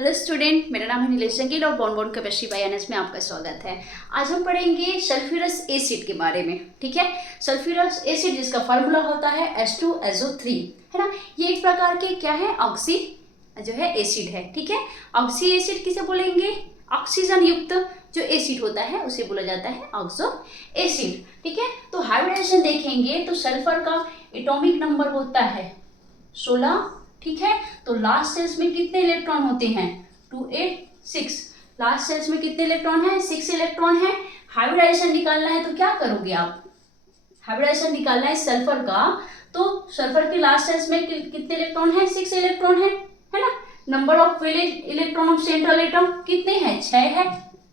Hello student, मेरा नाम है नीलेश जंगील और बॉन्ड केमिस्ट्री बाय एनएस में आपका स्वागत है। आज हम पढ़ेंगे सल्फ्यूरस एसिड के बारे में। ठीक है, सल्फ्यूरस एसिड जिसका फार्मूला होता है H2SO3, है ना। ये एक प्रकार के क्या है, ऑक्सी जो है एसिड है। ठीक है, ऑक्सी एसिड किसे बोलेंगे? ऑक्सीजन युक्त जो एसिड होता है उसे बोला जाता है ऑक्सो एसिड। ठीक है, तो हाइब्रिडेशन देखेंगे तो सल्फर का एटॉमिक नंबर होता है 16। ठीक है, तो लास्ट सेल्स में कितने इलेक्ट्रॉन होते हैं? 2 8 6। लास्ट सेल्स में कितने इलेक्ट्रॉन है? 6 इलेक्ट्रॉन है। हाइब्रिडाइजेशन निकालना है तो क्या करोगे आप? हाइब्रिडाइजेशन निकालना है सल्फर का, तो सल्फर के लास्ट सेल्स में कितने इलेक्ट्रॉन है? 6 इलेक्ट्रॉन है ना। Number of valent electron of central atom कितने हैं? 6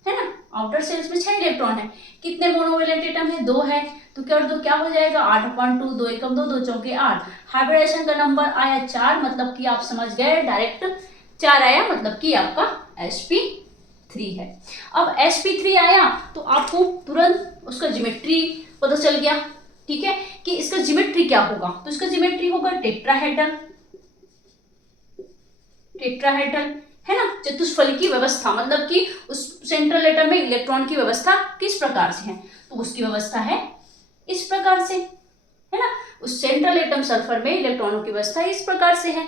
है ना। आउटर सेल्स में 6 इलेक्ट्रॉन है। कितने मोनोवैलेंट एटम है? 2 है। तो क्या दो क्या हो जाएगा? 8/2, 2 एकम 2, 2 चौके 8। हाइब्रिडेशन का नंबर आया 4, मतलब कि आप समझ गए, डायरेक्ट 4 आया, मतलब कि आपका sp3 है। अब sp3 आया तो आपको तुरंत उसका ज्योमेट्री पता चल गया। ठीक है, कि इसका ज्योमेट्री क्या होगा? तो इसका ज्योमेट्री होगा टेट्राहेड्रल। टेट्राहेड्रल है ना, चतुष्फलकी व्यवस्था, मतलब कि उस सेंट्रल एटम में इलेक्ट्रॉन की व्यवस्था किस प्रकार से है? तो उसकी व्यवस्था है इस प्रकार से, है ना। उस सेंट्रल एटम सल्फर में इलेक्ट्रॉनों की व्यवस्था इस प्रकार से है।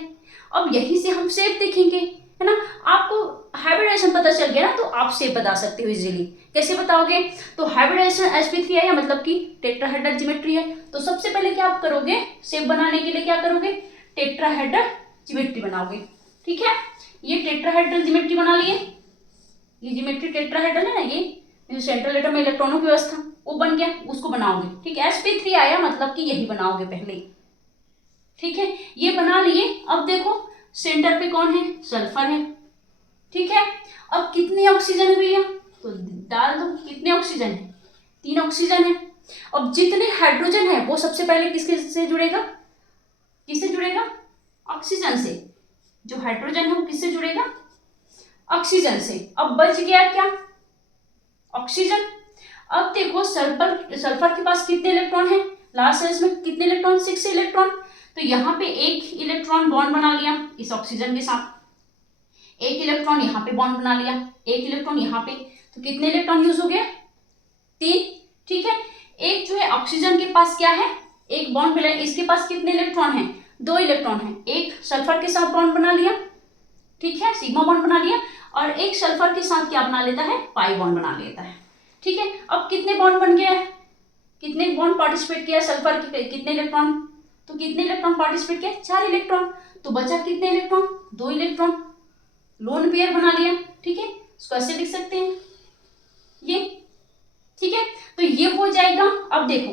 अब यहीं से हम शेप देखेंगे, है ना। आपको हाइब्रिडेशन पता चल गया ना, तो आप शेप बता सकते हो इजीली। कैसे बताओगे? तो हाइब्रिडेशन sp3 आया, मतलब कि टेट्राहेड्रल ज्योमेट्री है। तो सबसे पहले क्या आप करोगे? शेप बनाने के लिए क्या करोगे? टेट्राहेड्रल ज्योमेट्री बनाओगे। ठीक है, ये टेट्राहेड्रल ज्योमेट्री बना लिए। ये ज्योमेट्री टेट्राहेड्रल है ना, ये सेंट्रल एटम में इलेक्ट्रॉनों की व्यवस्था वो बन गया, उसको बनाओगे। ठीक है, sp3 आया, मतलब कि यही बनाओगे पहले। ठीक है, ये बना लिए। अब देखो सेंटर पे कौन है? सल्फर है। ठीक है, अब कितने ऑक्सीजन है भैया? तो डाल दो, कितने ऑक्सीजन है? 3 ऑक्सीजन है। अब जितने हाइड्रोजन है वो सबसे पहले किसके से जुड़ेगा? किससे जुड़ेगा? ऑक्सीजन से। जो हाइड्रोजन है वो किससे जुड़ेगा? ऑक्सीजन से। अब बच गया क्या? ऑक्सीजन। अब देखो सल्फर के पास कितने इलेक्ट्रॉन है? लास्ट सेल्स में कितने इलेक्ट्रॉन? 6 इलेक्ट्रॉन। तो यहाँ पे एक इलेक्ट्रॉन बॉन्ड बना लिया इस ऑक्सीजन के साथ, एक इलेक्ट्रॉन यहाँ पे बॉन्ड बना लिया, एक इलेक्ट्रॉन यहाँ पे। तो कितने इलेक्ट्रॉन यूज हो गया? 3। ठीक है, एक जो है ऑक्सीजन के पास क्या है? एक बॉन्ड मिला, इसके पास कितने इलेक्ट्रॉन है? 2 इलेक्ट्रॉन है। एक सल्फर के साथ बॉन्ड बना लिया, ठीक है, सिग्मा बॉन्ड बना लिया, और एक सल्फर के साथ क्या बना लेता है? पाई बॉन्ड बना लेता है। ठीक है, अब कितने बॉन्ड बन गया है? कितने बॉन्ड पार्टिसिपेट किया सल्फर के? कितने इलेक्ट्रॉन? तो कितने इलेक्ट्रॉन पार्टिसिपेट किया? 4 इलेक्ट्रॉन। तो बचा कितने इलेक्ट्रॉन? 2 इलेक्ट्रॉन। लोन पेयर बना लिया। ठीक है, इसको ऐसे लिख सकते हैं ये। ठीक है, तो ये हो जाएगा। अब देखो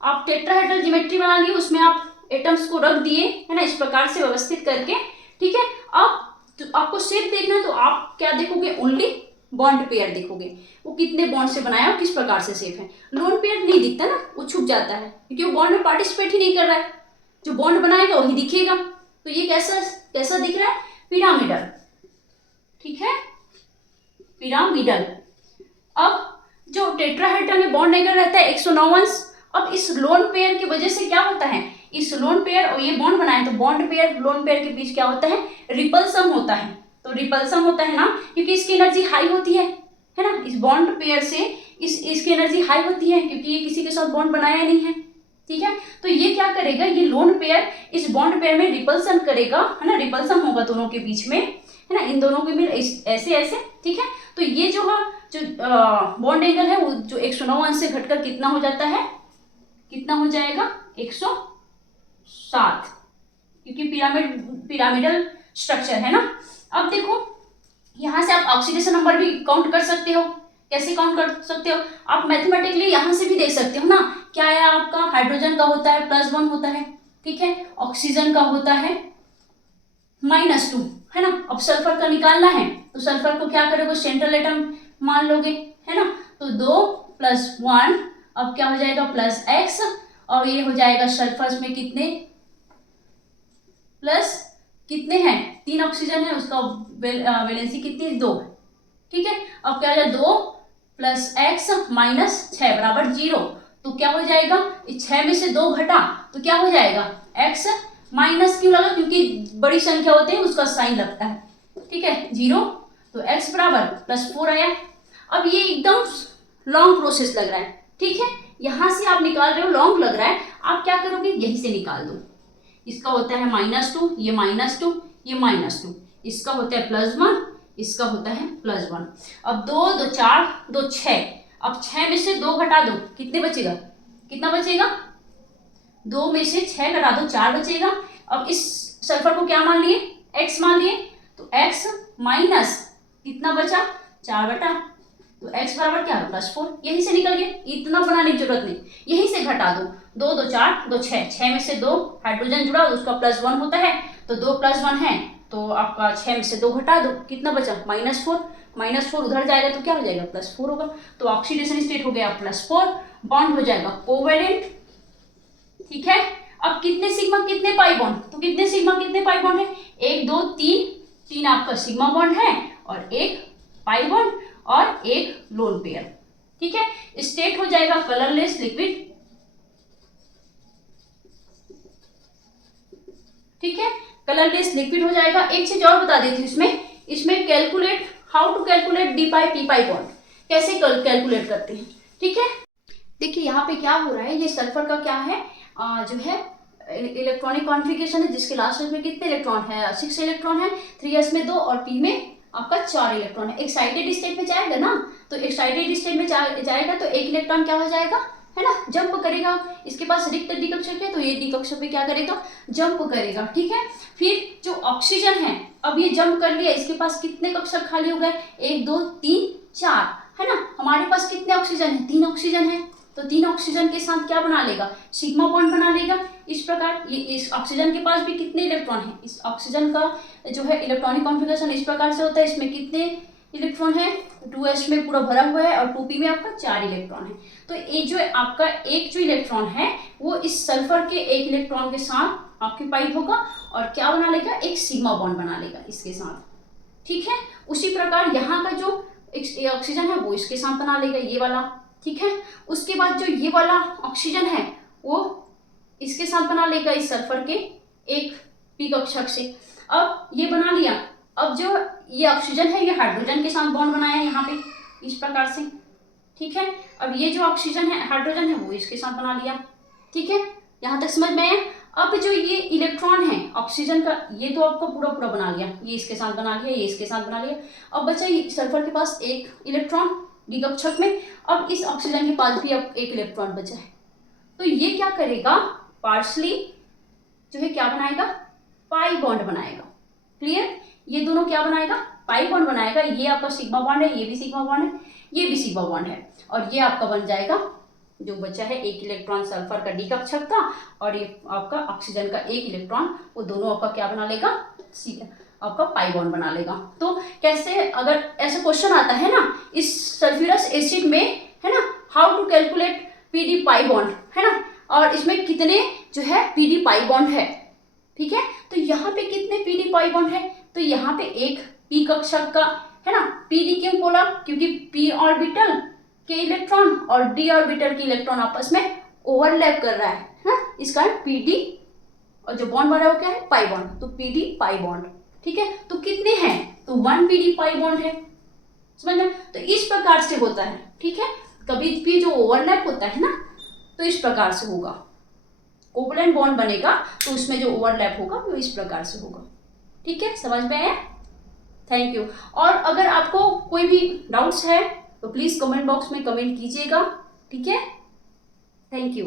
आप टेट्राहेड्रल ज्योमेट्री बना लिए, उसमें आप एटम्स को रख दिए, है ना, इस प्रकार से व्यवस्थित करके। ठीक है, अब तो आपको शेप देखना है, तो आप क्या देखोगे? ओनली बॉन्ड पेयर देखोगे, वो कितने बॉन्ड से बनाया और किस प्रकार से शेप है। लोन पेयर नहीं दिखता ना, वो छुप जाता है, क्योंकि वो बॉन्ड में पार्टिसिपेट ही नहीं कर रहा है। जो बॉन्ड बनाएगा वही दिखेगा। तो ये कैसा कैसा दिख रहा है? पिरामिडल। ठीक है, पिरामिडल। अब जो टेट्राहेड्रल में बॉन्ड एंगल रहता है 109 अंश। अब इस लोन पेयर की वजह से क्या होता है? इस लोन पेयर और ये बॉन्ड बनाए, तो बॉन्ड पेयर लोन पेयर के बीच क्या होता है? रिपल्सन होता है। तो रिपल्सन होता है ना, क्योंकि इसकी एनर्जी हाई होती है ना। इस बॉन्ड पेयर से इसकी एनर्जी हाई होती है, क्योंकि ये किसी के साथ बॉन्ड बनाया नहीं है। ठीक है, तो ये क्या करेगा? ये लोन पेयर इस बॉन्ड पेयर में रिपल्सन करेगा, है ना, रिपल्सन होगा दोनों के बीच में, है ना, इन दोनों के बीच ऐसे ऐसे। ठीक है, तो ये जो बॉन्ड एंगल है वो जो 109 अंश से घटकर कितना हो जाता है? कितना हो जाएगा? 107, क्योंकि पिरामिडल स्ट्रक्चर है ना। अब देखो यहां से आप ऑक्सीडेशन नंबर भी काउंट कर सकते हो। कैसे काउंट कर सकते हो? आप मैथमेटिकली यहां से भी देख सकते हो ना। क्या है आपका? हाइड्रोजन का होता है +1 होता है, ठीक है, ऑक्सीजन का होता है -2, है ना। अब सल्फर का निकालना है, तो सल्फर को क्या करोगे? सेंट्रल एटम मान लोगे, है ना। तो 2 + 1, अब क्या हो जाएगा? +x, और ये हो जाएगा सल्फर में कितने प्लस कितने हैं? 3 ऑक्सीजन है, उसका वैलेंसी कितनी है? 2। ठीक है, अब क्या हो जाएगा? 2 + x - 6 = 0। तो क्या हो जाएगा? इस 6 में से 2 घटा तो क्या हो जाएगा? x माइनस क्यों लगा? क्योंकि बड़ी संख्या होती है उसका साइन लगता है। ठीक है 0, तो x बराबर +4 आया। अब ये एकदम लॉन्ग प्रोसेस लग रहा है, ठीक है, यहाँ से आप निकाल रहे हो लॉन्ग लग रहा है, आप क्या करोगे यहीं से निकाल दो। इसका होता है -2, ये -2, ये -2, इसका होता है +1, इसका होता है +1। अब 2 2 4 2 6, अब 6 में से 2 घटा दो, कितने बचेगा, कितना बचेगा, 2 में से 6 घटा दो 4 बचेगा। अब इस सल्फर को क्या मान लिए, x मान लिए, तो x माइनस कितना बचा 4 बटा, तो x बराबर क्या है +4, यहीं से निकल गया, इतना बनाने की जरूरत नहीं, यहीं से घटा दो। 2 2 4 2 6, 6 में से 2 हाइड्रोजन जुड़ा तो उसका +1 होता है, तो 2 +1 है, तो आपका 6 में से 2 घटा दो, कितना बचा -4, -4 उधर जाएगा तो क्या हो जाएगा +4 होगा, तो ऑक्सीडेशन स्टेट हो गया +4, बॉन्ड हो जाएगा कोवेलेंट, ठीक है। अब कितने सिग्मा कितने पाई बॉन्ड, तो कितने सिग्मा कितने पाई बॉन्ड है, 1 2 3, 3 आपका सिग्मा बॉन्ड है और 1 पाई बॉन्ड और 1 लोन पेयर, ठीक है। स्टेट हो जाएगा कलरलेस लिक्विड, ठीक है, कलरलेस लिक्विड हो जाएगा। एक चीज और बता देती हूँ इसमें calculate, how to calculate D pi P pi bond, कैसे कैलकुलेट करते हैं, ठीक है। देखिए यहाँ पे क्या हो रहा है, ये सल्फर का क्या है, जो है इलेक्ट्रॉनिक कॉन्फ़िगरेशन है, जिसके लास्ट में कितने इलेक्ट्रॉन है, 6 इलेक्ट्रॉन है, 3s में 2 और p में आपका 4 इलेक्ट्रॉन है। एक्साइटेड स्टेट में जाएगा ना, तो एक्साइटेड स्टेट में जाएगा तो एक इलेक्ट्रॉन क्या हो जाएगा, है ना, जंप करेगा, इसके पास रिक्त डी कक्षक है तो ये डी कक्षक पे क्या करेगा, जंप करेगा, ठीक है। फिर जो ऑक्सीजन है, अब ये जंप कर लिया, इसके पास कितने कक्षक खाली हो गए, 1 2 3 4, है ना, हमारे पास कितने ऑक्सीजन है, 3 ऑक्सीजन है, तो 3 ऑक्सीजन के साथ क्या बना लेगा, सिग्मा बॉन्ड बना लेगा। इस प्रकार ये इस ऑक्सीजन के पास भी कितने इलेक्ट्रॉन है, इस ऑक्सीजन का जो है इलेक्ट्रॉनिक कॉन्फ़िगरेशन इस प्रकार से होता है, इसमें कितने इलेक्ट्रॉन है, 2s में पूरा भरा हुआ है और 2p में आपका 4 इलेक्ट्रॉन है। तो ये जो आपका एक जो इलेक्ट्रॉन है वो इस सल्फर के एक इलेक्ट्रॉन के साथ ऑक्यूपाइड होगा और क्या बना लेगा, एक सिग्मा बॉन्ड बना लेगा इसके साथ, ठीक है। उसी प्रकार यहाँ का जो ऑक्सीजन है वो इसके साथ बना लेगा, ये वाला, ठीक है। उसके बाद जो ये वाला ऑक्सीजन है वो इसके साथ बना लेगा इस सल्फर के एक p कक्षक से। अब ये बना लिया, अब जो ये ऑक्सीजन है ये हाइड्रोजन के साथ बॉन्ड बनाया यहाँ पे इस प्रकार से, ठीक है। अब ये जो ऑक्सीजन है हाइड्रोजन है वो इसके साथ बना लिया, ठीक है, यहाँ तक समझ में आया। अब जो ये इलेक्ट्रॉन है ऑक्सीजन का, ये तो आपको पूरा पूरा बना लिया, ये इसके साथ बना लिया, ये इसके साथ बना लिया। अब बचा सल्फर के पास एक इलेक्ट्रॉन डी कक्षक में, अब इस ऑक्सीजन के पास भी अब एक इलेक्ट्रॉन बचा है, तो ये क्या करेगा, पार्शली जो है क्या बनाएगा, पाई बॉन्ड बनाएगा, क्लियर। ये दोनों क्या बनाएगा, पाई बॉन्ड बनाएगा, ये आपका सिग्मा बॉन्ड है, ये भी सिग्मा बॉन्ड है, ये भी सिग्मा बॉन्ड है, और ये आपका बन जाएगा जो बचा है एक इलेक्ट्रॉन सल्फर का डी कक्षक का और ये आपका ऑक्सीजन का एक इलेक्ट्रॉन, वो दोनों आपका क्या बना लेगा, आपका पाई बॉन्ड बना लेगा। तो कैसे, अगर ऐसा क्वेश्चन आता है ना इस सल्फ्यूरस एसिड में, है ना, how to calculate PD pi bond, है ना, और इसमें कितने जो है पीडी पाई बॉन्ड है, ठीक है। तो यहाँ पे कितने पीडी पाई बॉन्ड है, तो यहाँ पे एक p कक्षक का, है ना, पीडी क्यों बोला, क्योंकि p ऑर्बिटल के इलेक्ट्रॉन और d ऑर्बिटल के इलेक्ट्रॉन आपस में ओवरलैप कर रहा है ना, इस कारण पीडी, और जो बॉन्ड बना है वो क्या है, पाई बॉन्ड, तो पीडी पाई बॉन्ड, ठीक है। तो कितने हैं, तो 1 पीडी पाई बॉन्ड है, समझ में। तो इस प्रकार से होता है, ठीक है, कभी भी जो ओवरलैप होता है ना तो इस प्रकार से होगा, कोवलेंट बॉन्ड बनेगा तो उसमें जो ओवरलैप होगा वो इस प्रकार से होगा, ठीक है, समझ में आया, थैंक यू। और अगर आपको कोई भी डाउट्स है तो प्लीज कमेंट बॉक्स में कमेंट कीजिएगा, ठीक है, थैंक यू।